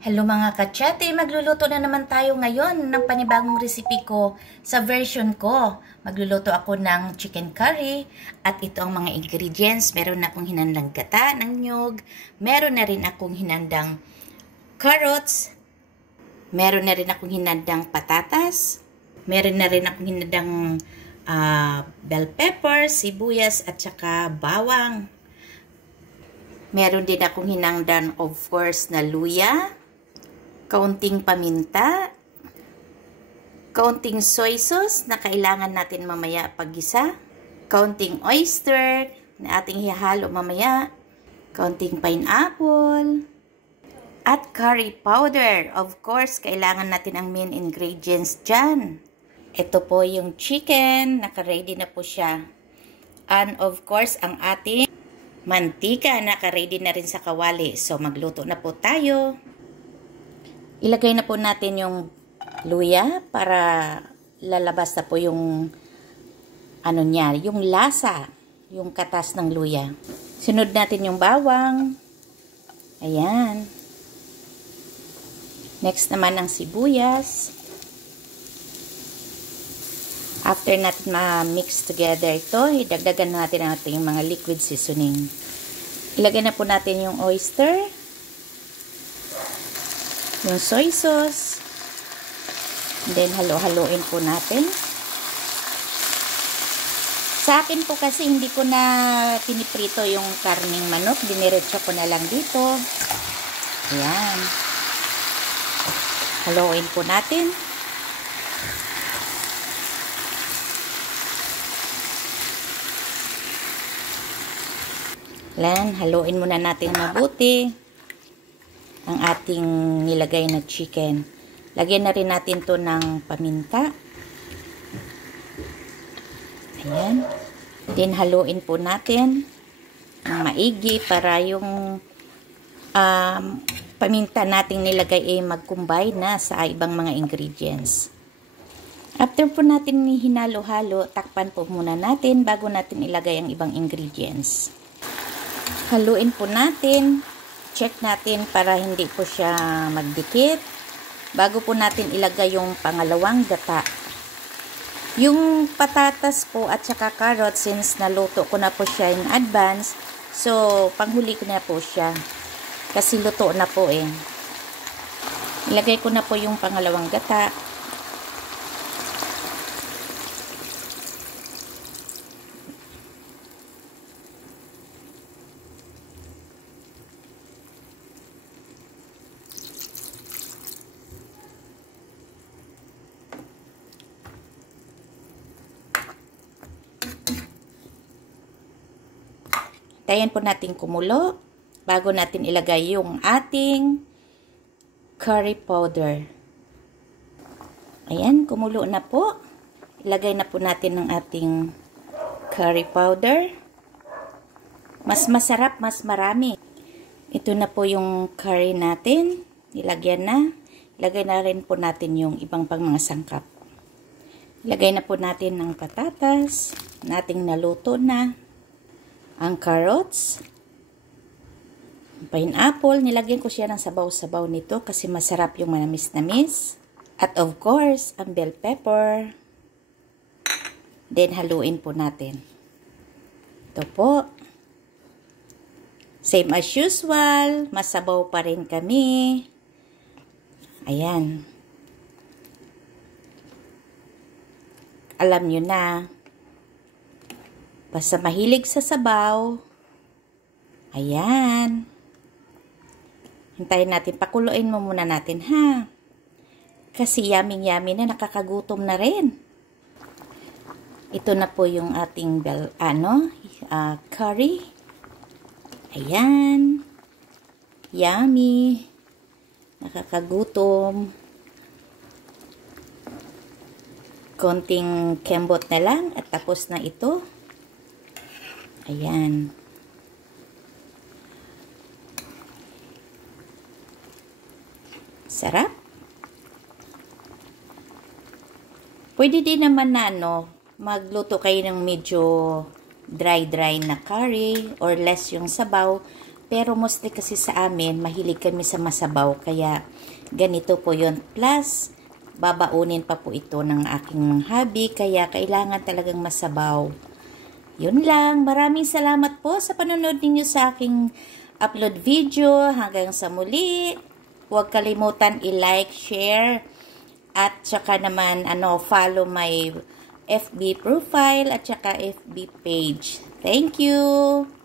Hello mga kachate, magluluto na naman tayo ngayon ng panibagong recipe ko sa version ko. Magluluto ako ng chicken curry at ito ang mga ingredients. Meron na akong hinandang gata ng nyug, meron na rin akong hinandang carrots, meron na rin akong hinandang patatas, meron na rin akong hinandang bell pepper, sibuyas at saka bawang. Meron din akong hinandang of course na luya, kaunting paminta, kaunting soy sauce na kailangan natin mamaya paggisa, kaunting oyster na ating ihahalo mamaya, kaunting pineapple, at curry powder. Of course, kailangan natin ang main ingredients dyan. Ito po yung chicken, naka-ready na po siya. And of course, ang ating mantika, naka-ready na rin sa kawali. So, magluto na po tayo. Ilagay na po natin yung luya para lalabas na po yung ano niya, yung lasa, yung katas ng luya. Sunod natin yung bawang. Ayan. Next naman ang sibuyas. After natin ma-mix together ito, idagdagan natin ang ating mga liquid seasoning. Ilagay na po natin yung oyster, yung soy sauce, and then halo-haloin po natin. Sa akin po kasi hindi ko na piniprito yung karning manok, diniretso ko na lang dito. Ayan. Haloin po natin. Ayan, haluin muna natin mabuti ang ating nilagay na chicken. Lagyan na rin natin to ng paminta. Ayan. Then haluin po natin ng maigi para yung paminta nating nilagay ay mag-combine na sa ibang mga ingredients. After po natin hinalo-halo, takpan po muna natin bago natin ilagay ang ibang ingredients. Haluin po natin. Check natin para hindi po siya magdikit. Bago po natin ilagay yung pangalawang gata. Yung patatas po at saka carrots, since naluto ko na po siya in advance, so panghuli ko na po siya. Kasi luto na po eh. Ilagay ko na po yung pangalawang gata. Tayan po natin kumulo bago natin ilagay yung ating curry powder. Ayan, kumulo na po. Ilagay na po natin ang ating curry powder. Mas masarap, mas marami. Ito na po yung curry natin. Ilagyan na. Ilagay na rin po natin yung ibang pang mga sangkap. Ilagay na po natin ang patatas. Nating naluto na. Ang carrots, pineapple, nilagyan ko siya ng sabaw-sabaw nito kasi masarap yung manamis-namis. At of course, ang bell pepper. Then, haluin po natin. Ito po. Same as usual, masabaw pa rin kami. Ayan. Alam nyo na. Basta mahilig sa sabaw. Ayan. Hintayin natin. Pakuluin mo muna natin, ha? Kasi yummy-yummy na. Nakakagutom na rin. Ito na po yung ating curry. Ayan. Yummy. Nakakagutom. Konting kembot na lang at tapos na ito. Ayan. Sarap. Pwede din naman na magluto kayo ng medyo dry na curry or less yung sabaw Pero mostly kasi sa amin, mahilig kami sa masabaw. Kaya ganito po yun. Plus, babaunin pa po ito ng aking hubby. Kaya kailangan talagang masabaw. Yun lang. Maraming salamat po sa panonood ninyo sa aking upload video. Hanggang sa muli. Huwag kalimutan i-like, share, at saka naman follow my FB profile at saka FB page. Thank you!